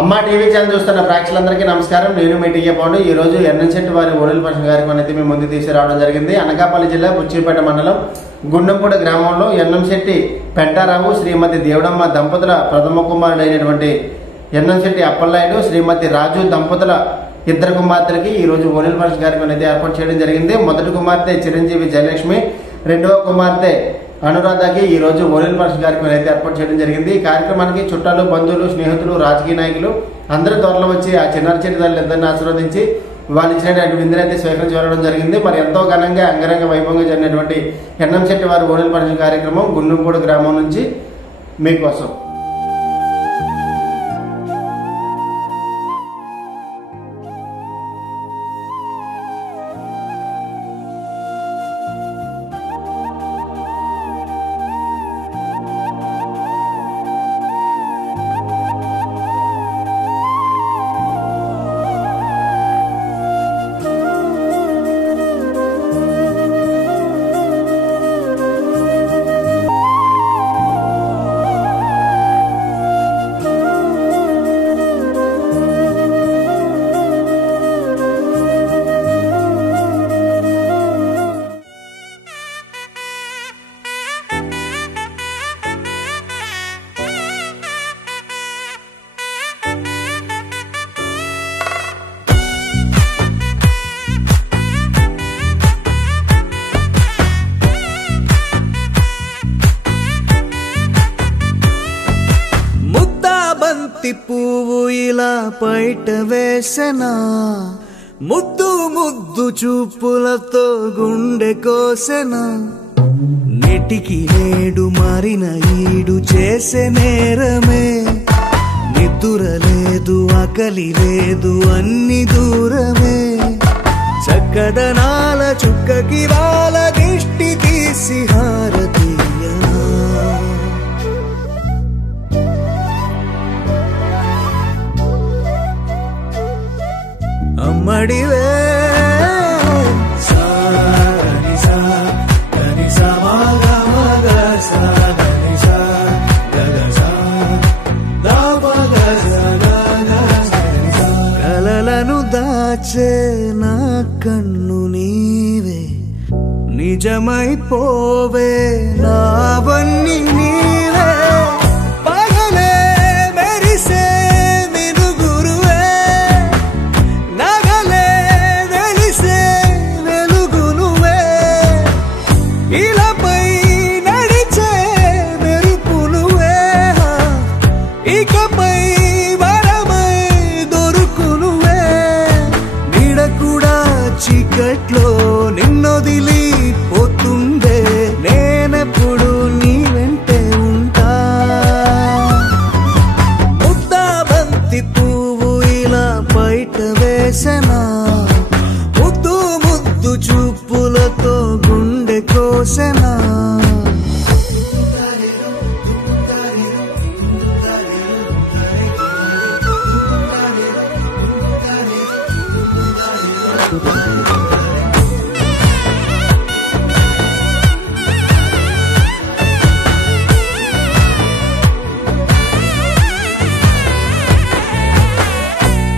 అమ్మా TV channel చూస్తున్న ప్రేక్షకులందరికీ నమస్కారం. నేను మీ టీకే పాండు. ఈ రోజు ఎన్ఎన్శెట్టి వారి ఓడల ఫంక్షన్ కార్యక్రమం అయితే మీ ముందు తీసుకురావడం జరిగింది. అనకాపల్లి జిల్లా బుచ్చిపేట మండలం గుండంపూడి గ్రామంలో ఎన్ఎన్శెట్టి పెంటారావు శ్రీమతి దేవుడమ్మ దంపతుల ప్రథమ కుమారుడు అయినటువంటి ఎన్ఎన్శెట్టి అప్పలనాయుడు శ్రీమతి రాజు దంపతుల ఇద్దరు కుమార్తెలకి ఈ రోజు ఓడల ఫంక్షన్ కార్యక్రమం అయితే ఏర్పాటు చేయడం జరిగింది. మొదటి కుమార్తె చిరంజీవి జయలక్ష్మి, రెండవ కుమార్తె అనురాధకి ఈ రోజు ఓడల ఫంక్షన్ కార్యక్రమం అయితే ఏర్పాటు చేయడం జరిగింది. ఈ కార్యక్రమానికి చుట్టాలు, బంధువులు, స్నేహితులు, రాజకీయ నాయకులు అందరూ త్వరలో వచ్చి ఆ చిన్నారి చెట్టు ఇద్దరిని ఆశీర్వదించి వాళ్ళు ఇచ్చినటువంటి విందునైతే స్వీకరించి వెళ్ళడం జరిగింది. మరి ఎంతో ఘనంగా అంగరంగ వైభవంగా జరిగినటువంటి ఎన్ఎన్శెట్టి వారి ఓడల ఫంక్షన్ కార్యక్రమం గుండంపూడి గ్రామం నుంచి మీకోసం. పువ్వు ఇలా బయట వేసెనా, ముద్దు ముద్దు చూపులతో గుండె కోసెనా, నెటికి నేడు మారిన ఈడు చేసే నేరమే, నిద్ర లేదు ఆకలి లేదు అన్ని దూరమే, చక్కదనాల చుక్కకి వాళ్ళ దిష్టి తీసి హారతీయనా, అమ్మడివే కలలను దాచే నా కన్ను నీవే, నిజమైపోవే నావన్నీ నీవే, పగలే మెరిసే మినుగురువే, నగలే వెలిసే వెలుగు నువ్వే, ఇలాపై నడిచే మెరుపు నువ్వే, ఇకపై వరమై దొరుకు నువ్వే, నీడ కూడా చీకట్లో నిన్నొదిలి పోతుందే, నేనెప్పుడు నీ వెంటే ఉంటా, ముద్దా బంతి పువ్వు ఇలా బయట వేసెనా, ముద్దు ముద్దు చూపులతో గుండె కోసెనా,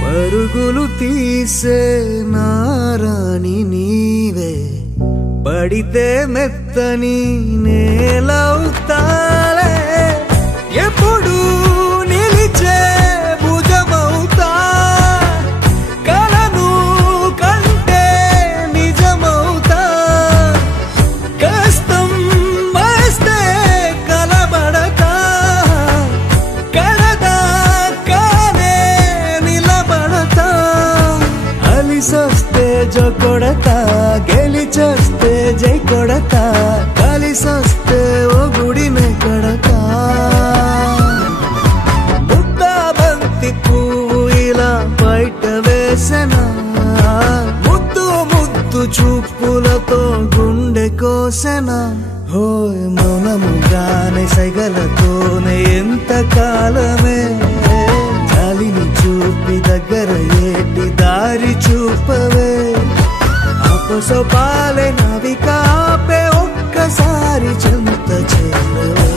పరుగులు తీసే నారాణి నీవే, పడితే మెత్తని నేలవుతాలే, ఎప్పుడు నిలిచే భుజమవుతా, కలను కంటే నిజమవుతా, కష్టం వస్తే కలబడతా, కడదాకానే నిలబడతా, అలిసొస్తే జో కొడతా, గెలిచొస్తే జై కొడతా, కలిసొస్తే ఓ గుడినే కడతా, ముద్దా బంతి పువ్వు ఇలా బయట వేసెనా, ముద్దు ముద్దు చూపులతో గుండె కోసెనా, హోయ్ మౌనముగానే సైగలతోనే ఎంత కాలమే, జాలిని చూపి దగ్గర ఏటి దారి చూపవే, ఆపసోపాలే నావిక ఆపే ఒక్కసారి చెంత చేరవే,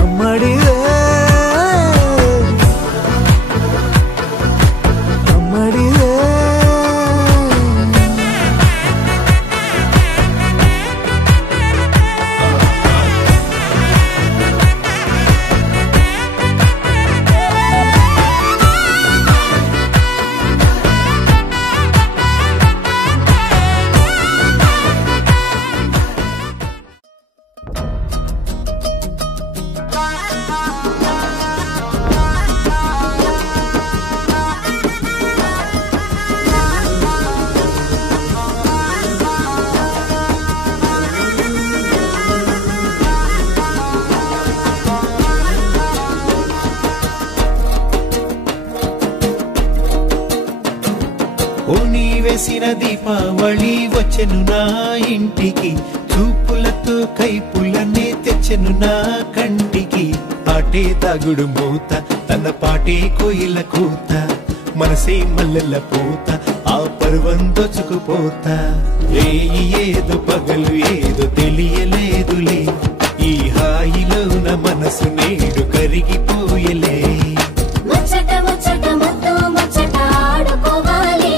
అమ్మడివే చేసిన దీపావళి వచ్చెను నా ఇంటికి, చూపులతో కైపులనే తెచ్చెను నా కంటికి. ఆటే తాగుడు మూత, తన పాటే కోయిల కూత, మనసే మల్లెల పూత, ఆ పర్వం దోచుకుపోతా. ఏదో పగలు ఏదో తెలియలేదులే, ఈ హాయిలో నా మనసు నేడు కరిగిపోయలే. ముచ్చట ముచ్చట ముద్దు ముచ్చట ఆడుకోవాలి,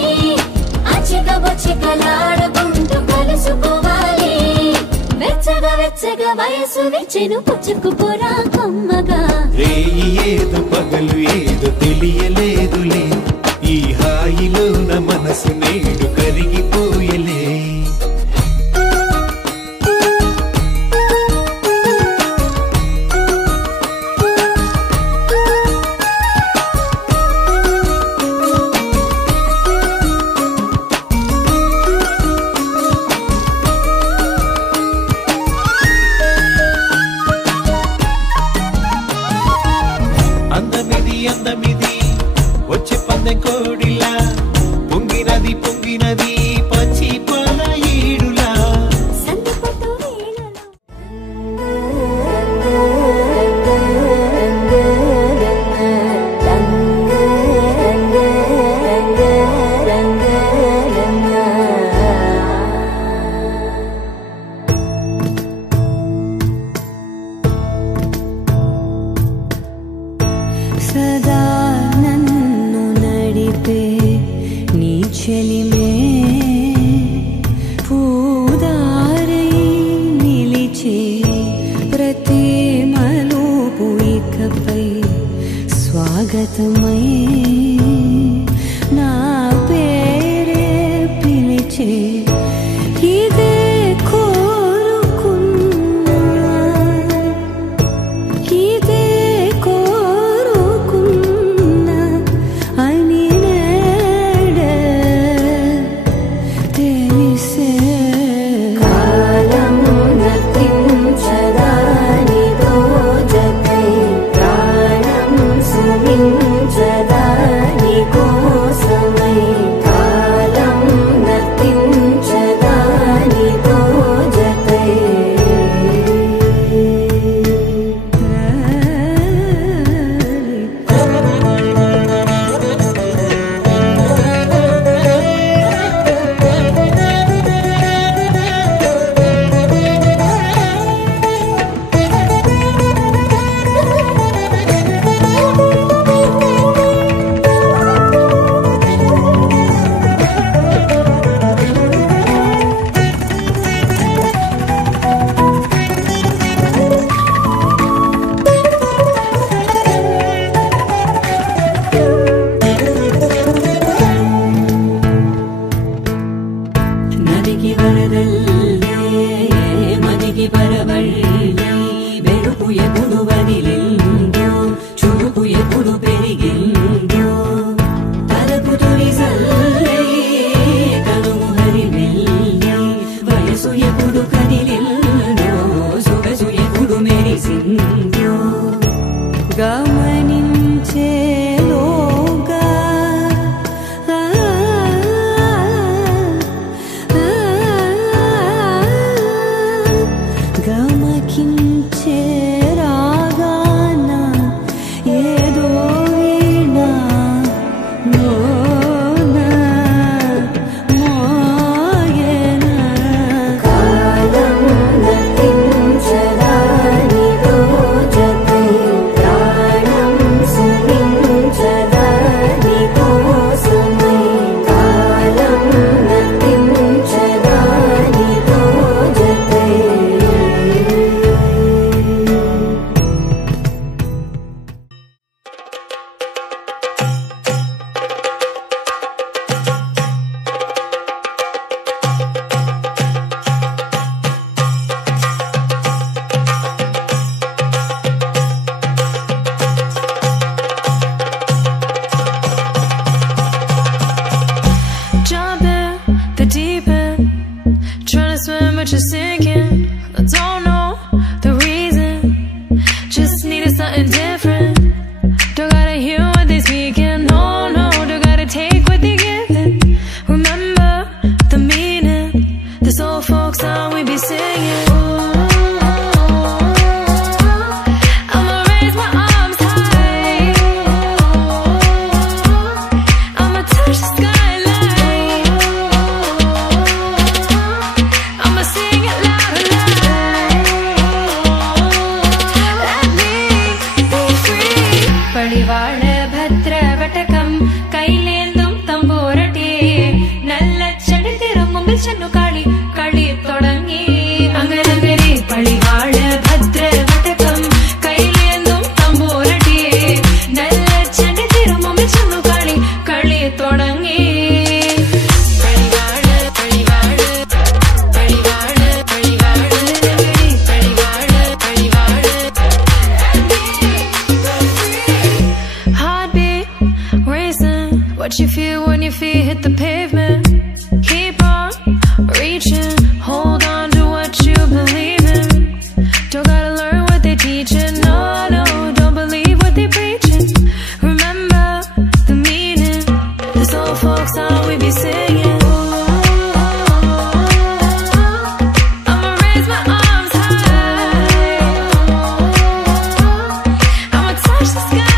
అచ్చిక బొచ్చికలాడుకుంటూ కలుసుకోవాలి. వెచ్చగా వెచ్చగా వయసు విచ్చెను పుచ్చుకుపోరా కమ్మగా. ఏదో పగలు ఏదో తెలియలేదులే, ఈ హాయిలో నా మనసు నేడు కరిగిపోయలే. అందమిది వచ్చే పందెం కోడిలా, పొంగినది పొంగినది పచ్చి పాల ఈడులా. సదా నన్ను నడిపే నీ చెలిమే, పూదారై నిలిచే ప్రతి మలుపు ఇకపై స్వాగతమై నా పేరే పిలిచే. ఇదే కోరుకున్నా, ఇదే కోరుకున్నా అని నేడే తెలిసే. కాలం నతించదానితో జతై, ప్రాణం సుమించదాని కోసమై. కాలం నతించదానితో జతై. నదికి వరదల్లే మదికి పరవళ్ళే, వెలుపు ఎప్పుడు వదిలిందో, చురుకు ఎప్పుడు పెరిగిందో. తలపు తొలి సల్లే కనుము హరివెల్లే, వయసు ఎప్పుడు కదిలిందో, సొగసు ఎప్పుడు మెరిసిందో. గమనించేలోగా గమకించే రాగాన ఏదో వీణా లోన మోయనా. కాలం నతించదానితో జతై, ప్రాణం సుమించ പടിവാള ഭദ്രവടകം കൈലേന്തും തമ്പൂരട്ടെ നല്ല ചടിതിരും മുമ്പിൽ ചെന്നു കളി കളി തുടങ്ങി അങ്ങനെ പടിവാള ഭദ്രവടകം കൈലേന്തും തമ്പൂരട്ടെ നല്ല ചടിതിരും മുമ്പിൽ ചെന്നു കളി കളി തുടങ്ങി What you feel when your feet hit the pavement? Keep on reaching, hold on to what you believe in. Don't gotta learn what they're teaching, no, no, don't believe what they're preaching. Remember the meaning, this old folk song we be singing. I'ma raise my arms high, I'ma touch the skyline.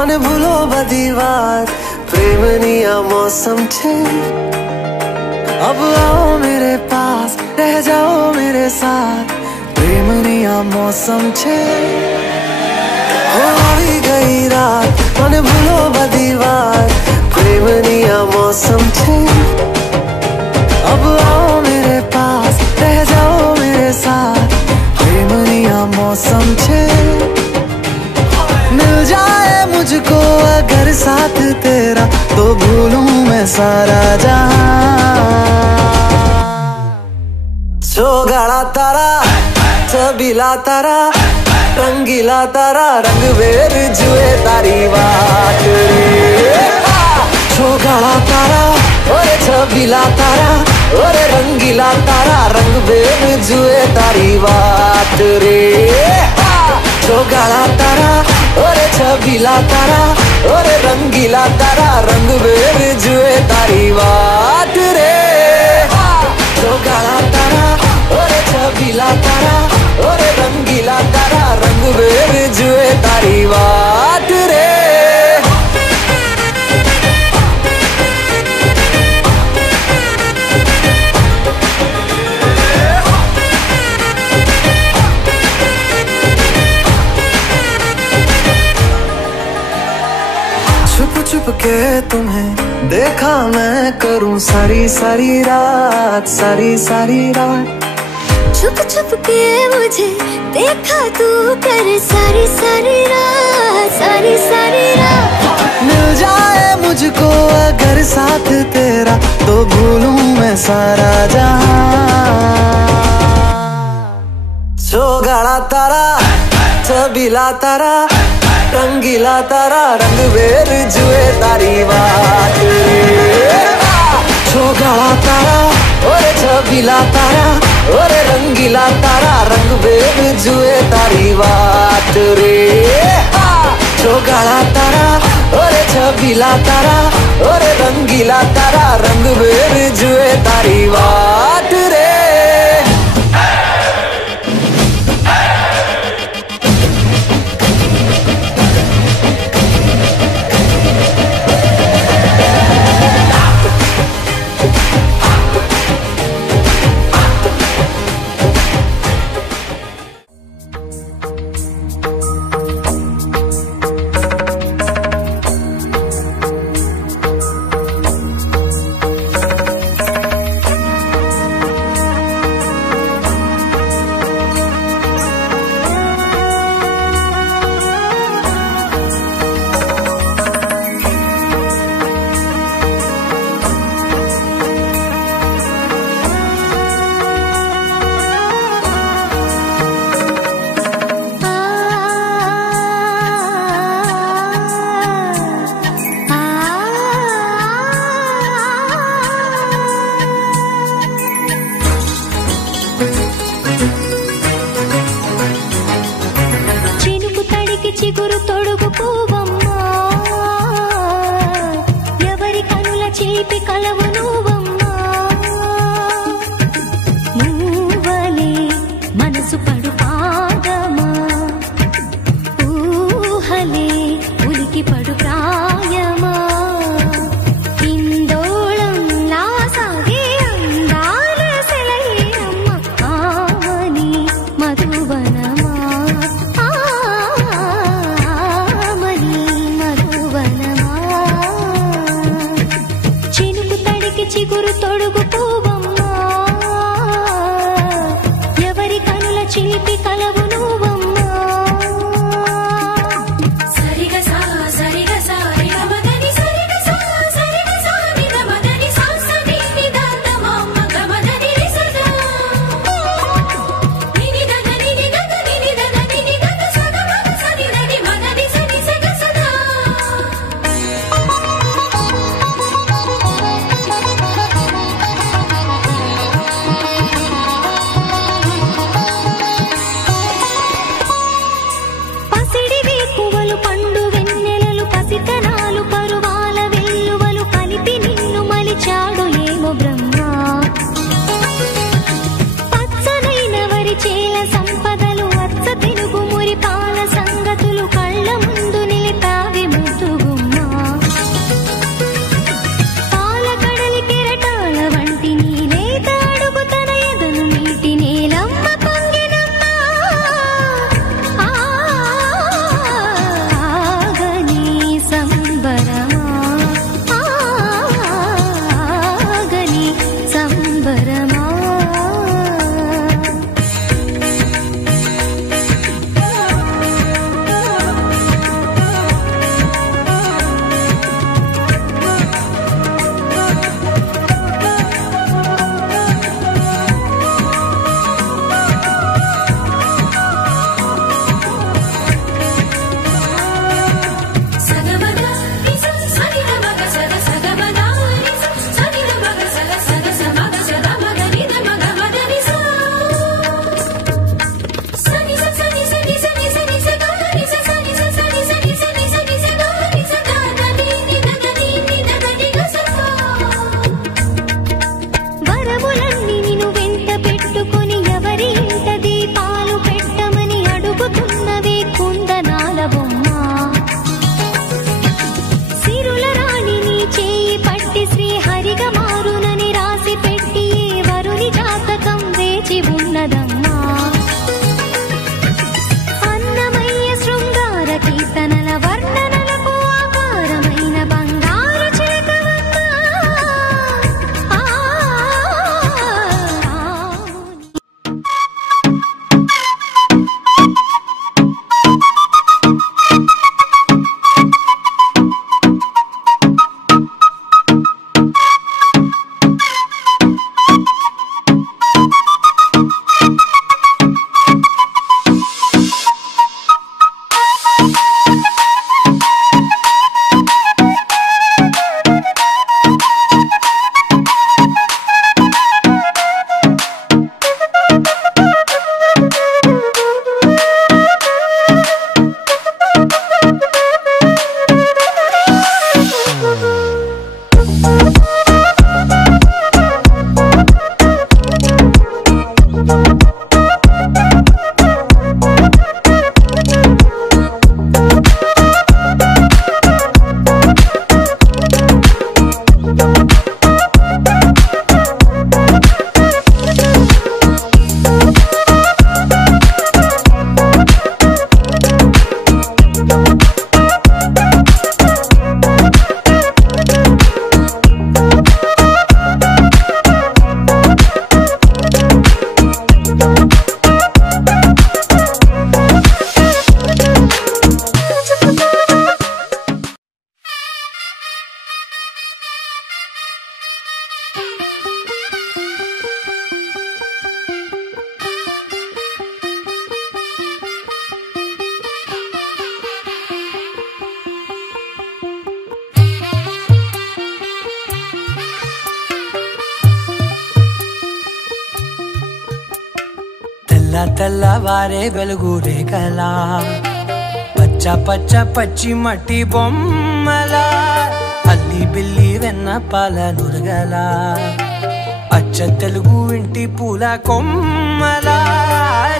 અને ભૂલો બધી વાત પ્રેમની આ મૌસમ છે अब आओ मेरे पास रह जाओ मेरे साथ प्रेमनी आ मौसम छे हो આવી ગઈ રાત અને ભૂલો બધી વાત પ્રેમની આ मौसम छे अब आओ मेरे पास रह जाओ मेरे साथ प्रेमनी आ मौसम छे मिल जाए मुझको अगर साथ तेरा तो भूलूं मैं सारा जहां चौगाड़ा तारा छबीला तारा रंगीला तारा रंग बेर जुए तारी बात रे चौगाड़ा तारा ओरे छबीला तारा ओरे रंगीला तारा रंग बेर जुए तारी बात रे चौगाड़ा तारा ओरे छबीला तारा ओरे रंगीला तारा रंग बेर जुए तारी बात रे चौगाड़ा तारा ओरे छबीला तारा ओरे रंगीला तारा रंग बेर जुए तारी बात रे छुप के तुम्हें देखा मैं करूं सारी सारी रात सारी सारी रात छुप छुप के मुझे देखा तू कर सारी सारी रात मिल जाए मुझको अगर साथ तेरा तो भूलूं मैं सारा जहां चौगाड़ा तारा छबीला तारा रंगी रंगीला तारा रंग बेर जुए तारी बात रे छोगाला तारा ओरे छबीला तारा ओरे रंगीला तारा रंग बेर जुए तारी बात रे छोगाला तारा ओरे छबीला तारा ओरे रंगीला तारा रंग बेर जुए तारी बात रे చిగురు తొడుగు పూవమ్మా ఎవరి కనుల చీపి కలవు నువ్వమ్మా నువ్వలే మనసు పడు పాదమా ఊహలే ఉలికి పడు ప్రాయమా ఇందోళం నా సాగే అందాల సెలయేరమ్మ ఆమని మధువనమా చినుకు తెల్లవారే వెలుగు రేఖలా పచ్చ పచ్చ పచ్చి మట్టి బొమ్మలా అల్లి బిల్లి వెన్న పాల నురగలా అచ్చ తెలుగు ఇంటి పూల కొమ్మలా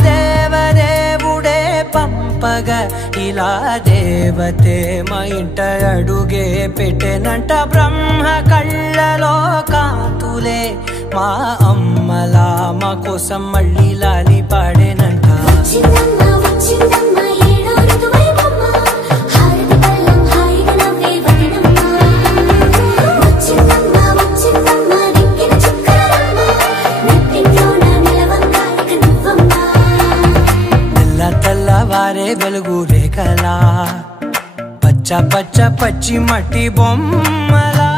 దేవదేవుడే పంపగా ఇలా దేవతే మా ఇంట అడుగే పెట్టెనంట బ్రహ్మ కళ్ళలో కాంతులే మా అమ్మలా మా కోసం మళ్ళీ లాలి పాడేనంట తెల్లవారే వెలుగు రేఖలా పచ్చ పచ్చ పచ్చి మట్టి బొమ్మలా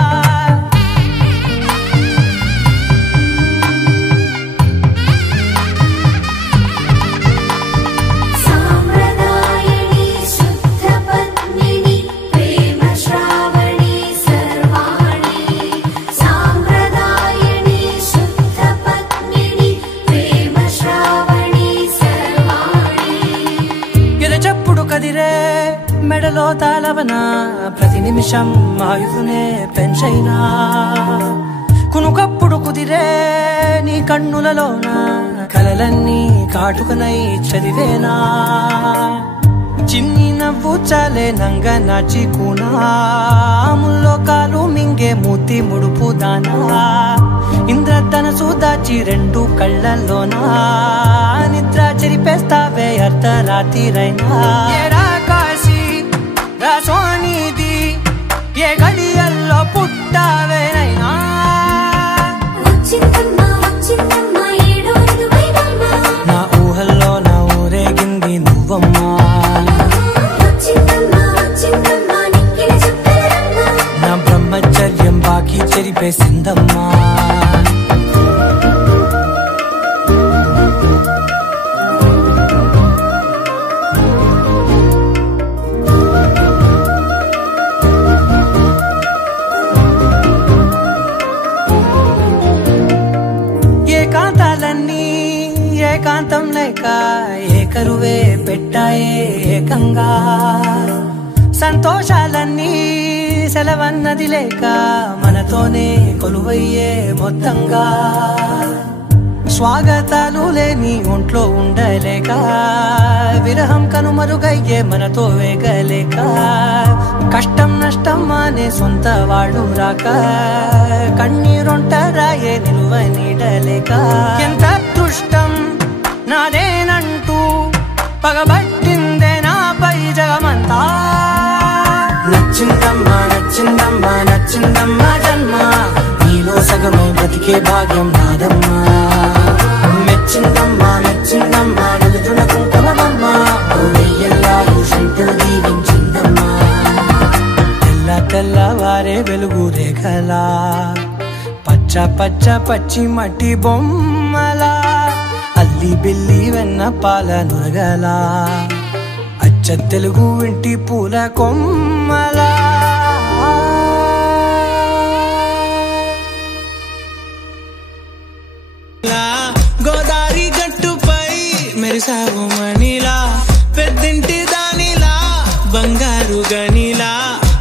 మెడలో తాళవన ప్రతి నిమిషం ఆయుధునే పెంచైనా కునుకప్పుడు కుదిరే నీ కన్నులలోన కలలన్నీ కాటుకనై చదివేనా చిన్ని నవ్వు చాలే నంగ నాచి కూనాముల్లో కాలు మింగే మూతి ముడుపు దానా ఇంద్రధనసు దాచి రెండు కళ్ళల్లోనా నిద్ర చెరిపేస్తావే అర్ధరాత్రిరైనా సోనిది ఏ గడియల్లో పుట్టావేనైనా నా ఊహల్లో నా ఊరేగింది నువ్వమ్మా నా బ్రహ్మచర్యం బాకీ చెరిపేసిందమ్మా ఏకాంతం లేక ఏకరువే పెట్టాయే ఏకంగా సంతోషాలన్నీ సెలవన్నది లేక మనతోనే కొలువయ్యే మొత్తంగా స్వాగతాలు లేని ఒంట్లో ఉండలేక విరహం కనుమరుగయ్యే మనతో వేగలేక కష్టం నష్టం అనే సొంత వాళ్ళు రాక కన్నీరొంటరాయే నిలువ నీడలేక ఎంత అదృష్టం నాదేనంటూ పగబట్టిందే నాపై జగమంతా నచ్చిందమ్మా నచ్చిందమ్మా నచ్చిందమ్మా జన్మ నీలో సగమై బ్రతికే భాగ్యం నాదమ్మా మెచ్చిందమ్మా మెచ్చిందమ్మా నలుతున కుంకుమమ్మా వెయ్యల్లాలు శంకరు దీవించిందమ్మా తెల్లవారే వెలుగు రేఖలా పచ్చ పచ్చ పచ్చి మట్టి బొమ్మలా అల్లి బిల్లి వెన్న పాల నురగలా అచ్చ తెలుగు ఇంటి పూల కొమ్మలా గోదారి గట్టుపై మెరిసావు మణిలా పెద్దింటి దానిలా బంగారు గనిలా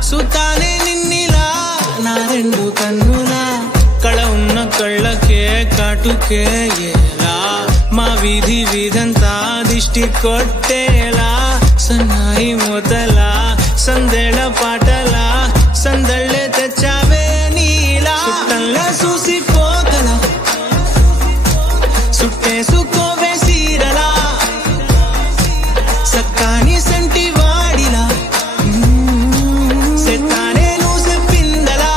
సుతానే నిన్నిలా నా రెండు కన్నులా కళ ఉన్న కళ్ళకే కాటుకే ఏలా మా వీధి వీధంతా దిష్టి కొట్టేలా సన్నాయి మొదలా సందేళ పాటలా సందళ్ళే తెచ్చావే నీలా చుట్టంలా చూసిపోగల సుట్టేసుకోవే సీరలా సక్కాని సంటి వాడిలా సెట్టానే నువ్వు చెప్పిందలా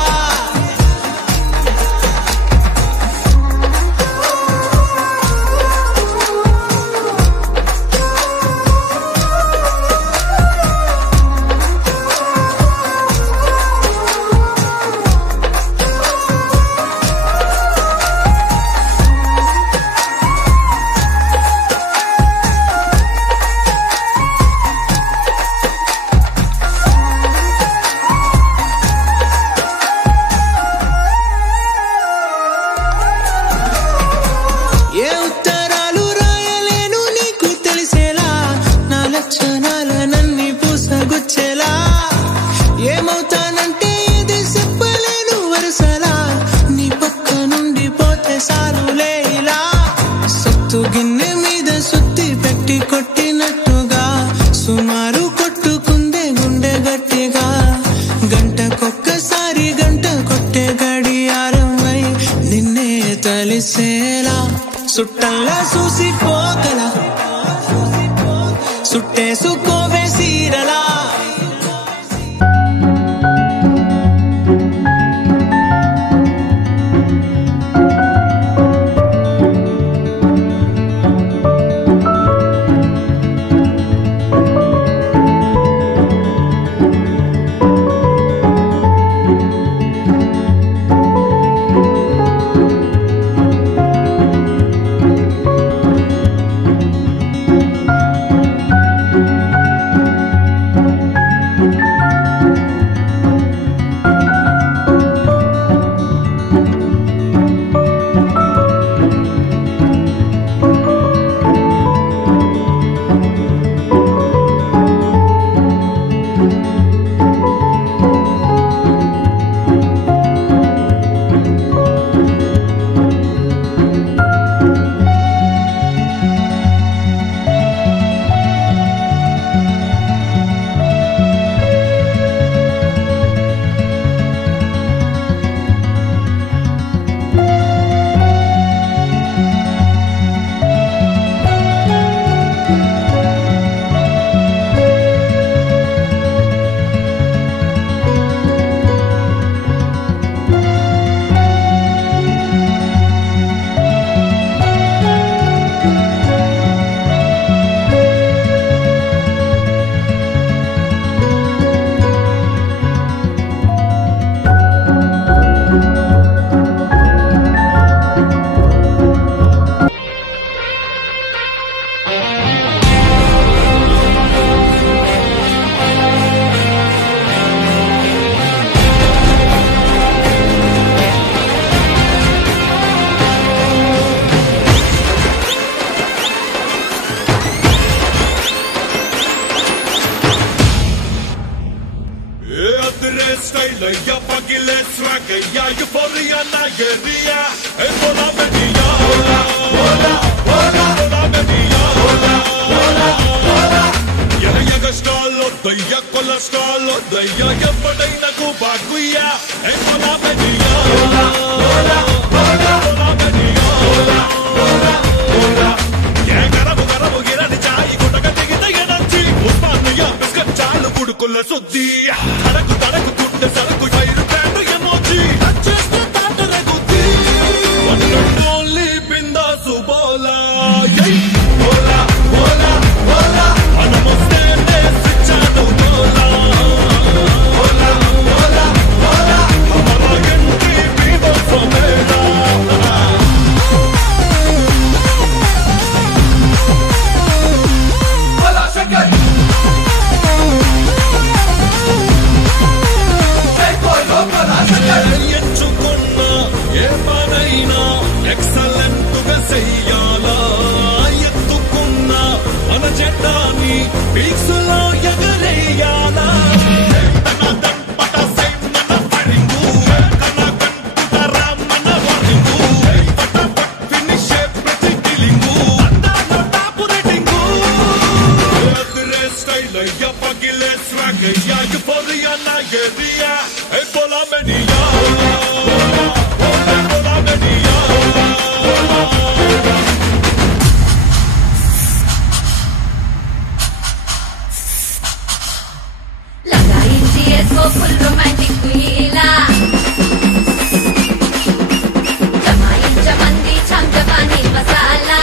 అదరే స్టైల్ అయ్యా పగిలే స్వాగ్ అయ్యా యూఫోరియా నా ఏరియా ఏ బోలా బెడియా బోలా బోలా బోలా బెడియా బోలా బోలా బోలా ఎలయగ స్టాల్ దయ్యా కొలెస్ట్రాల్ దయ్యా ఎప్పటికైనా కుబాకుయా ఏ బోలా బెడియా బోలా బోలా బోలా బోలా బెడియా బోలా బోలా బోలా ఏ గరబు గరబు గిరని చాయి గుటక తెగిత ఎనర్జీ ఉస్మానియా బిస్కెట్ చాలు గుడుకుల సుద్ది తడకు తడకు తుండె సరకు ఫైర్ బ్యాండ్ ఎమోజీ అడ్జస్ట్ తాటర గుద్ది వన్ అండ్ ఓన్లీ బిందాసు బోలా యై బోలా బోలా బోలా అనమస్తే స్విచ్ ఆను బోలా బోలా బోలా బోలా హమారా ఎంట్రీ బీవో సమేరా బోలా శంకర్ ఎంచుకున్నా ఏ పనైనా ఎక్సలెంట్ గా చెయ్యాలా ఎత్తుకున్నా మన జెండాని పీక్స్ లో ఎగరేయాలా full romantic kuila jamain jamandi cham jamani masala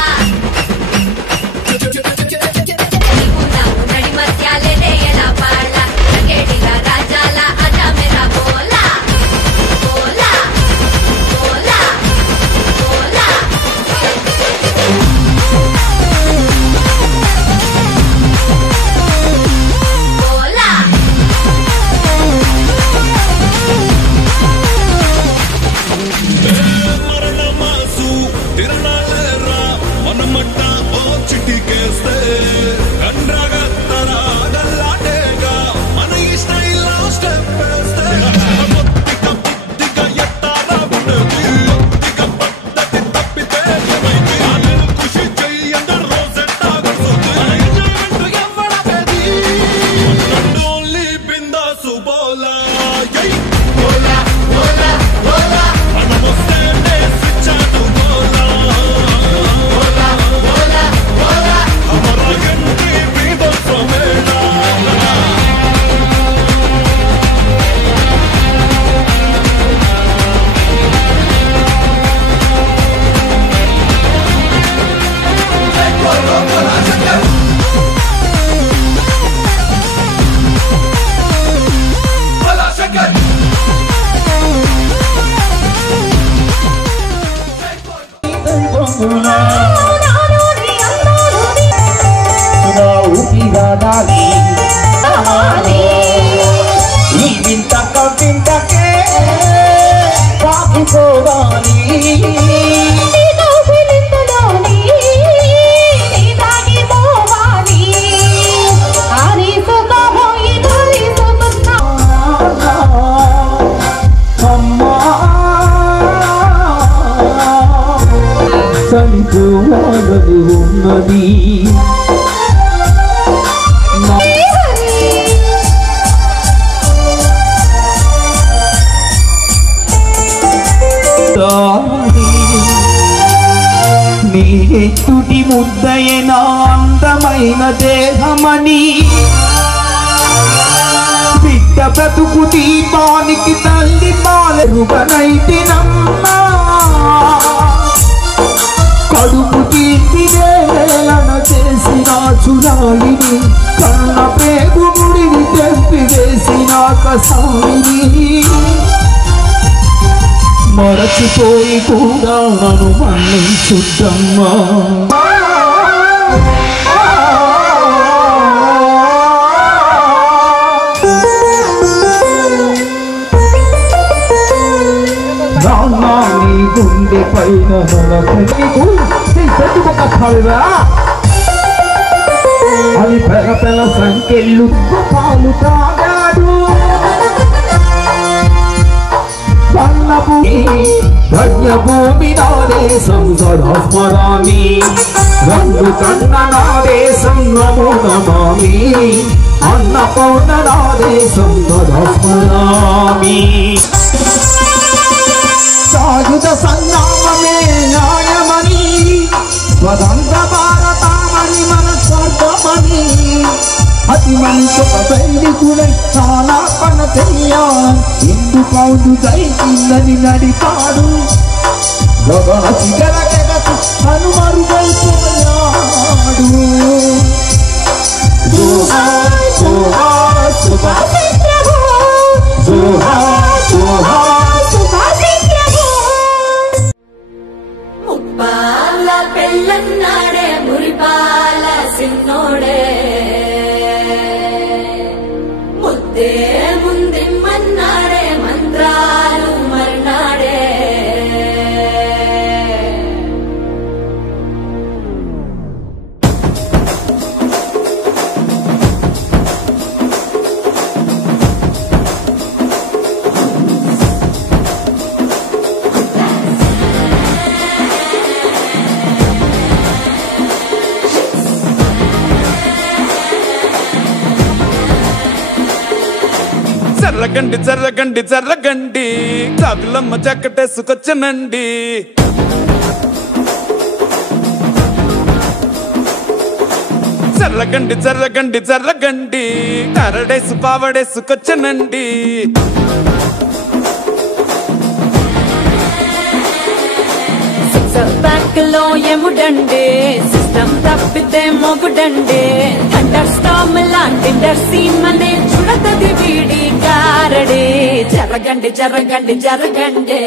nikuna unadi matyale deyala paala nagediga rajala aja mera bola bola bola bola తుటి ముద్దయన అందమైన దేహమని బిడ్డ బ్రతుకు దీపానికి తల్లి పాలరుగనైతినమ్మా కడుపు తీర్చివేలన చేసిన చురాయిని కన్న పేగు ముడిని తెంపి వేసిన కసాయిని మరచిపోయి కూడా నన్ను మన్నించుద్దమ్మా నీ గుండె పైన అది పెర పెల సంఖ్యలు పాలు తాగాడు ధన్యభూమి నా దేశం సదా స్మరామి రంగు కన్న నా దేశం నమో నమామి అన్నపూర్ణ నా దేశం సదా స్మరామి సాయుధ సంగ్రామమే న్యాయమని స్వతంత్ర భారతమని మన స్వర్గమని అతి మంచి ఒక సైనికుడై చాలా పన చెయ్యాలి ఎందుకౌదు దైకిందని నడిపాడు గగన శిఖర జగత్తు కనుమరుగైపోయాడు జోహార్ జోహార్ సుభాష్ జోహార్ జోహార్ ముప్పాల పెళ్ళన్నాడే మురిపాల సిన్నోడే ముద్దే ముందిమ్మన్నాడే మంత్రాలు మర్నాడే జర్రగండి జర్రగండి జర్రగండి కాకులమ్మ చక్కటేసుకొచ్చనండి జర్రగండి జర్రగండి జర్రగండి కరడేసు పావడేసుకొచ్చనండి బ్యాంక్ లో ఎముడండే సిస్టమ్ తప్పితే మొగుడండే థండర్ స్టామ్ లాంటి సీమనే చుడతది వీడి కారడే జరగండి జరగండి జరగండే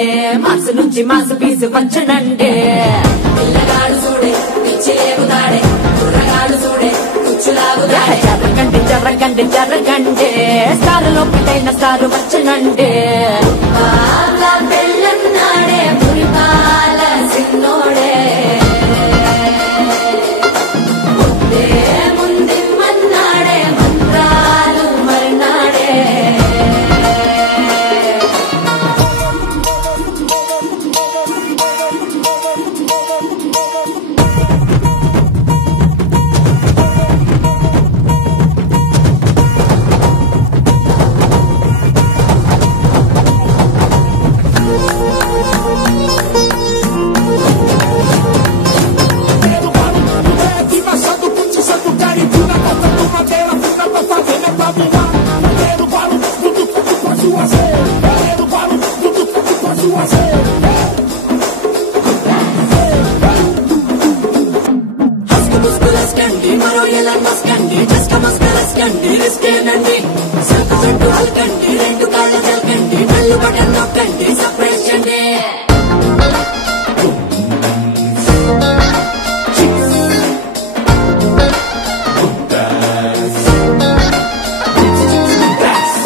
మాసు నుంచి మాసు పీసు పంచనండే పిల్లగాడు చూడే పిచ్చేగుదాడే కుర్రగాడు చూడే కుచ్చులాగుదాడే జరగండి జరగండి జరగండే స్టారులో పిటైన స్టారు వచ్చనండే పెళ్ళన్నాడే మురిపాల సిన్నోడే ముద్దే ముందిమ్మన్నాడే మంత్రాలు మర్నాడే మరో ఎలా మస్కండి జస్ట్ మస్కరస్కండి రిస్కేనండి సర్కు సట్టు హల్కండి రెండు కాళ్ళ జల్కండి కళ్ళు బటన్ నొక్కండి సర్ప్రైజ్ చండి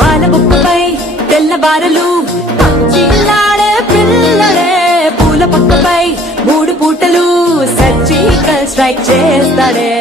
వాళ్ళ బుక్కపై తెల్లబారలు చిల్లాడే పిల్లడే పూల పక్కపై 3 పూటలు సర్జికల్ స్ట్రైక్ చేస్తాడే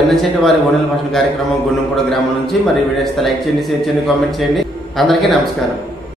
ఎన్నచెట్టి వారి ఓనెల భాషణ కార్యక్రమం గుండంపూడ గ్రామం నుంచి మరి వీడియోస్ లైక్ చేయండి, షేర్ చేయండి, కామెంట్ చేయండి. అందరికీ నమస్కారం.